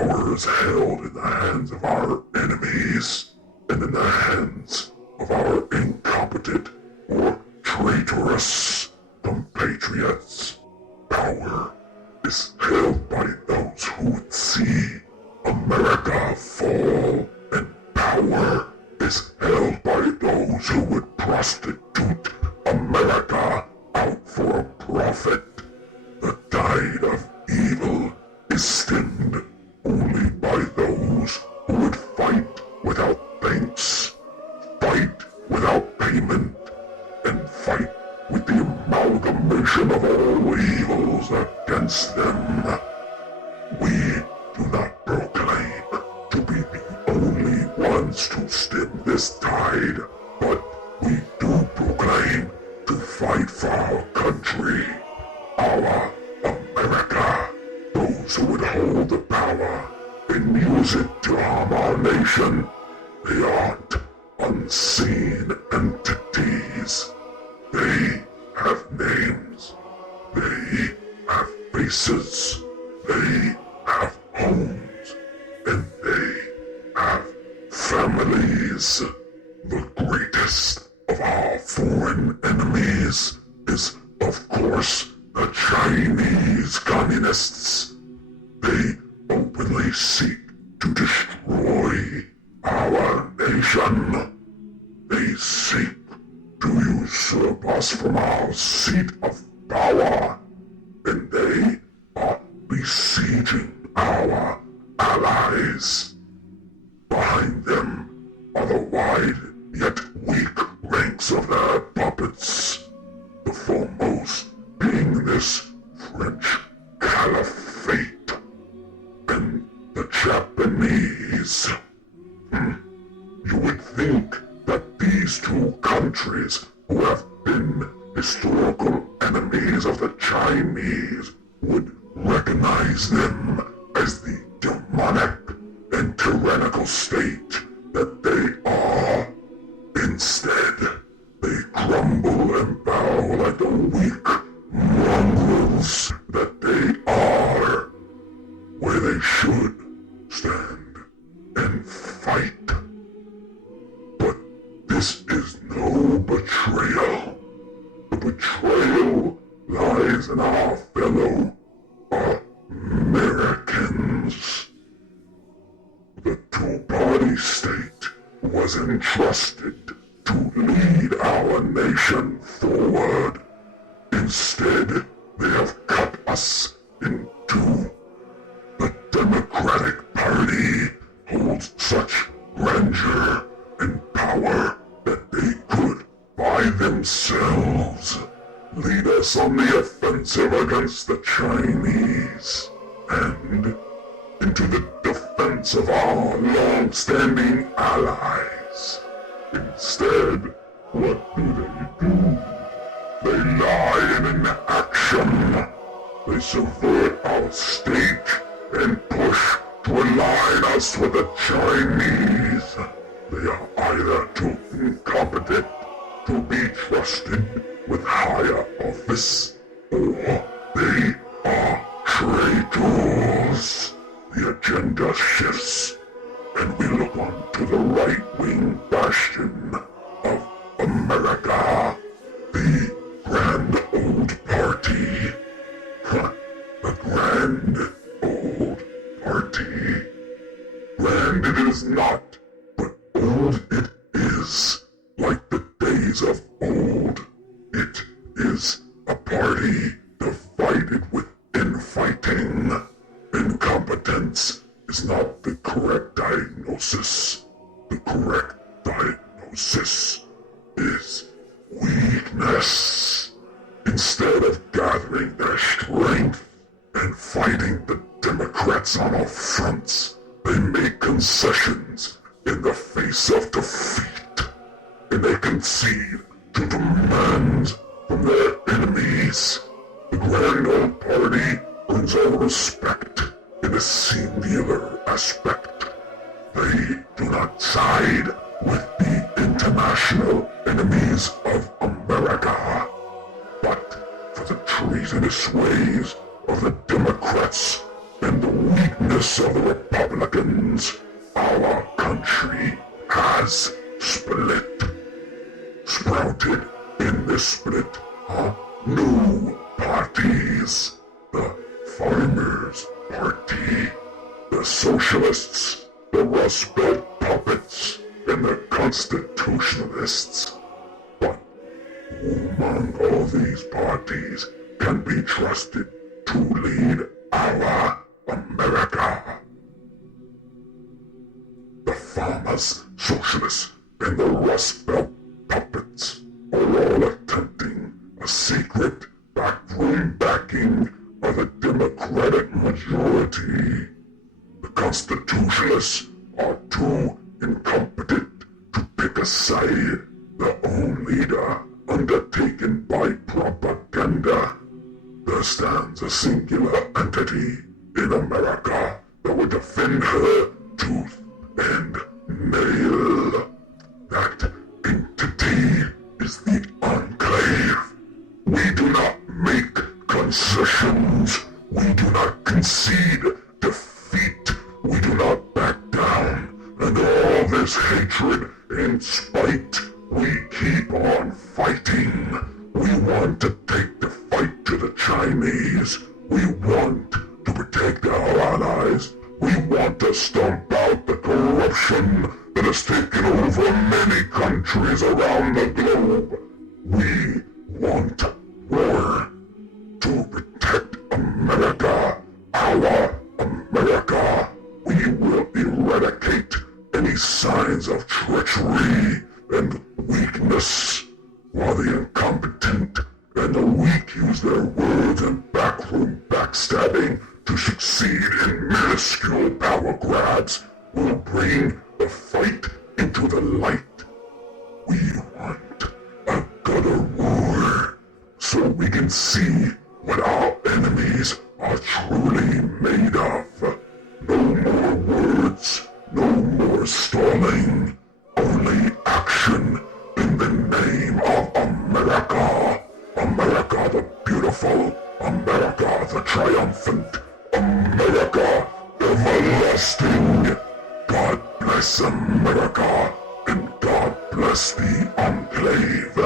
power is held in the hands of our enemies and in the hands of our incompetent or traitorous compatriots. Power is held by those who would see America fall, and power is held by those who would prostitute America out for a profit. The tide of evil is stemmed only by those who would fight without thanks, fight without payment, and fight with the amalgamation of all evils against them. We do not proclaim to be the only ones to stem this tide, but we do proclaim to fight for our country, our America. Those who would hold the power and use it to harm our nation, they aren't unseen entities. They have names. They have faces. They have homes. And they have families. The greatest of our foreign enemies is, of course, the Chinese Communists. They openly seek to destroy our nation. They seek to usurp us from our seat of power, and they are besieging our allies. Behind them are the wide yet weak ranks of their puppets, the foremost being this French Caliphate and the Japanese. You would think that these two countries, who have been historical enemies of the Chinese, would recognize them as the demonic and tyrannical state that they are. Instead, they crumble and bow like the weak mongrels that they are, where they should stand and fight. But this is no betrayal. The betrayal lies in our fellow Americans. The two-party state was entrusted to lead our nation forward. Instead, they have cut us in two. The Democratic Party holds such grandeur and power that they could, by themselves, lead us on the offensive against the Chinese and into the defense of our long-standing allies. Instead, what do? They lie in inaction. They subvert our state and push to align us with the Chinese. They are either too incompetent to be trusted with higher office, or they are traitors. The agenda shifts, and we look on to the right-wing bastion of America, the Grand Old Party. The Grand Old Party. Grand it is not, but old it is, like the days of old. It is a party divided with infighting. Incompetence is not the correct diagnosis. The correct diagnosis is weakness. Instead of gathering their strength and fighting the Democrats on all fronts, they make concessions in the face of defeat, and they concede to demands from their enemies. The Grand Old Party earns our respect in a singular aspect. They do not side with the international enemies of America, but for the treasonous ways of the Democrats and the weakness weakness of the Republicans, our country has split. Sprouted in this split are new parties. The Farmers' Party, the Socialists, the Rust Belt Puppets, and the Constitutionalists. But who among all these parties can be trusted to lead our America? The Farmers, Socialists, and the Rust Belt Puppets are all attempting a secret backroom backing of the Democratic majority. The Constitutionalists are too incompetent to pick a side. Their own leader, undertaken by propaganda. There stands a singular entity in America that will defend her tooth and nail. That entity is the Enclave. We do not make concessions. We do not concede defeat. We do not back down. And all this hatred and spite, we keep on fighting. We want to take the fight to the Chinese. We want to protect our allies. We want to stomp out the corruption that has taken over many countries around the globe. We want war to protect America, our America. We will eradicate any signs of treachery and weakness, while the incompetent and the weak use their words and backroom backstabbing to succeed in minuscule power grabs. Will bring the fight into the light. We want a gutter war, so we can see what our enemies are truly made of. No more words, no more stalling, only action in the name of America. America the beautiful, America the triumphant, America everlasting. God bless America, and God bless the Enclave.